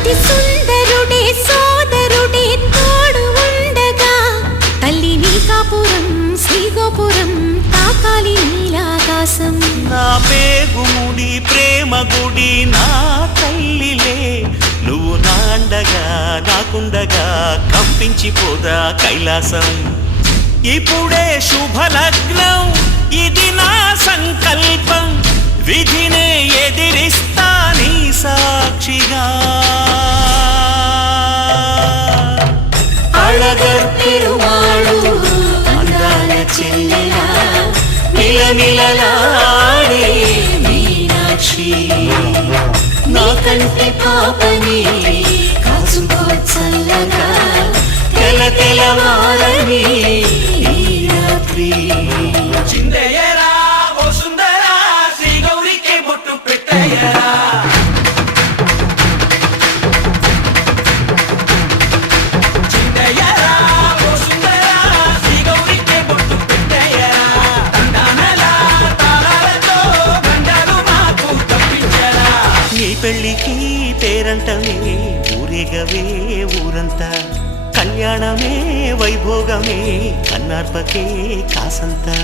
అతి సుందరుడే సోదరుడే తోడు ఉండగా తల్లి నీ కాపురం శ్రీగోపురం తాకాలి నీలాకాశం. నా పేగుముడి ప్రేమ గుడి నా తల్లిలే, నువ్వు నా అండగా నాకుండగా కంపించిపోదా కైలాసం. ఇప్పుడే శుభలగ్నం ఇది నా సంకల్పం, విధినే ఎదిరిస్తా నీ సాక్షిగా. అళగర్ పెరుమాళు అందాల చెల్లెలా మిలమిలలాడే మీనాక్షి, నా కంటి పాపని కాచుకో చల్లగా తెల తెలవారని ఈ రాత్రి. చిందయ్యరా ఓ సుందరా శ్రీ గౌరికి బొట్టు పెట్టయ్యరా. చిందయ్యరా ఓ సుందరా శ్రీ గౌరికి బొట్టు పెట్టయ్యరా. దండానలా తాళాలతో గండాలు మాకు తప్పించరా. నీ పెళ్ళికి పేరంటమే ఊరేగవే ఊరంతా, కళ్యాణమే వైభోగమే కన్నార్పకే కాసంతా.